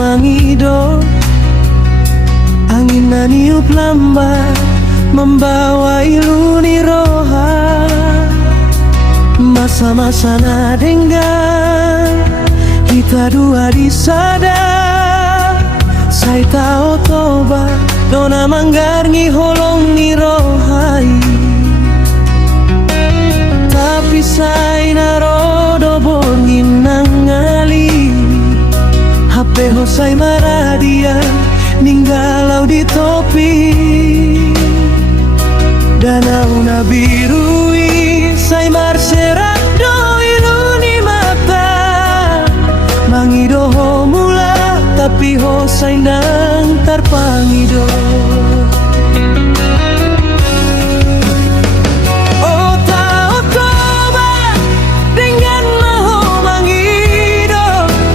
mangido. Angin naniup lambat membawa iluni roha. Masa-masa nadenggan kita dua di sada. Saya tahu toba dona manggar ngi holong ngi rohai. Tapi saya narodo bongin nangali. HP hosai maradia ninggalau di topi. Danau na birui sai marserat do iluni mata. Mangido ho mula tapi ho sai nang tarpangido. Oh tau toba dengan maho mangido.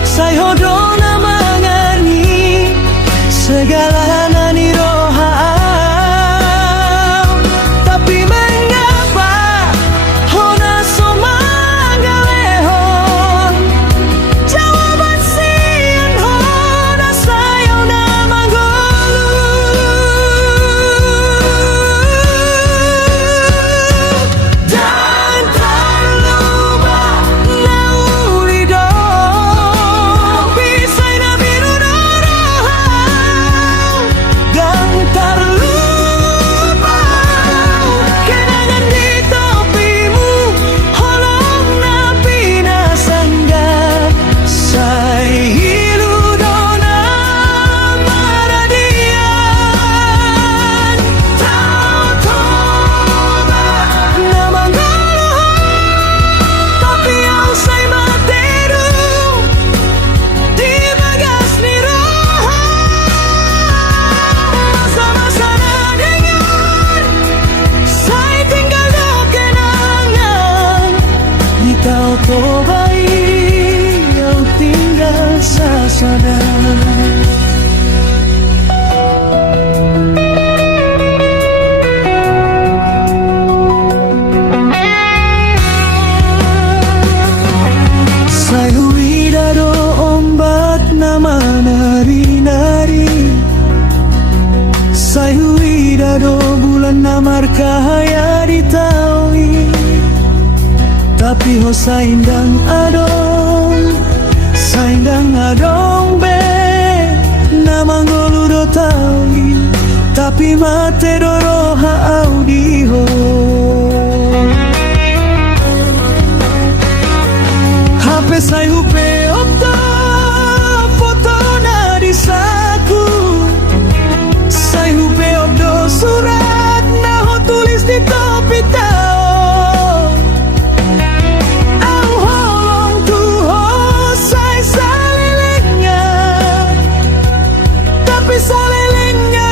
Sai ho dona mangani segala nani roha. Tapi mengapa hona somangalehon. Jawaban sian hona sayo na manggolu. Dan terlupa na ulido. Pisay na biru dorohau. Dan terlupa kenangan di topimu. Holong na pinasangga. Say hilu dona maradian. Tau toba na manggolo. Tapi ang say materu di bagas ni roha. Masa-masa nadenggan say tinggal do kenangan. Di tau tobai au tinggal sasada. Saya widado ombak nama nari-nari. Saya widado bulan namar kahaya ditaui. Tapi ho saindang adong be nama ngoludo taui. Tapi mate doroha audiho. HP saya hupe opto foto na di saku. Saya hupe opdo surat na ho tulis di topi tao. Au holong tuho saya salelengnya. Tapi salelengnya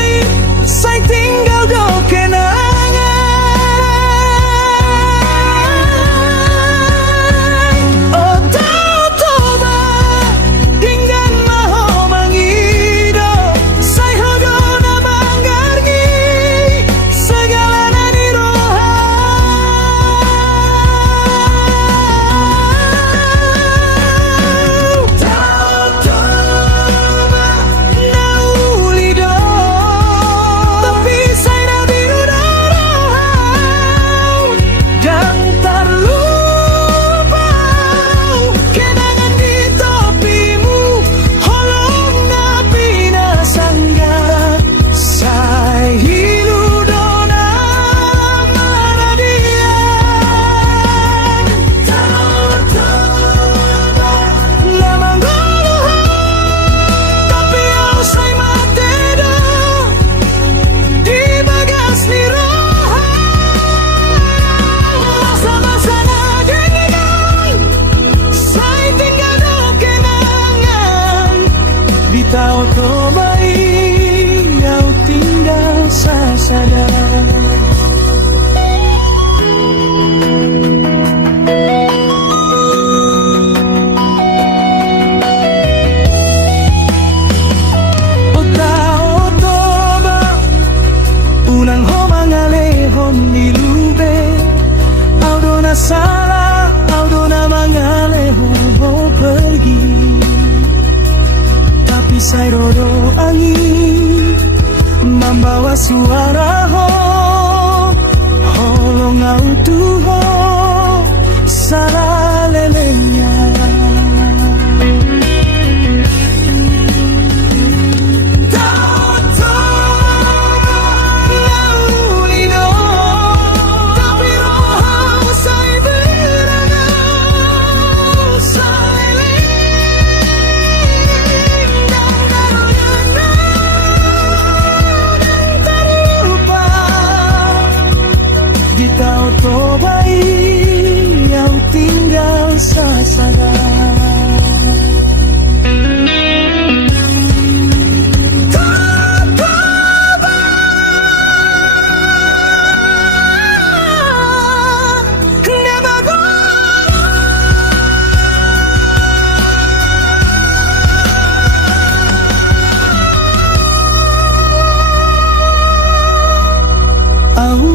saya tinggal do kenangan. Oh tau toba dengan maho mangido. Saya hodona manggargi segala nani roha. Tau toba na ulido. Tapi saya na biru dorohau. Dan terlupa kenangan di topimu. Holong na pinasangga. Say hilu dona maradian. Tau toba na manggolo. Tapi au say matedo di bagas ni roha. Masa-masa nadenggan say tinggal do kenangan. Di tau tobai au tinggal sasada. O tau toba unang ho mangalehon nilube. Au dona salah, au dona mangalehon ho pergi. Tapi Sairoro angin membawa suara ho holongau tuho salalelenya. Kau tobai yang tinggal sasana. Au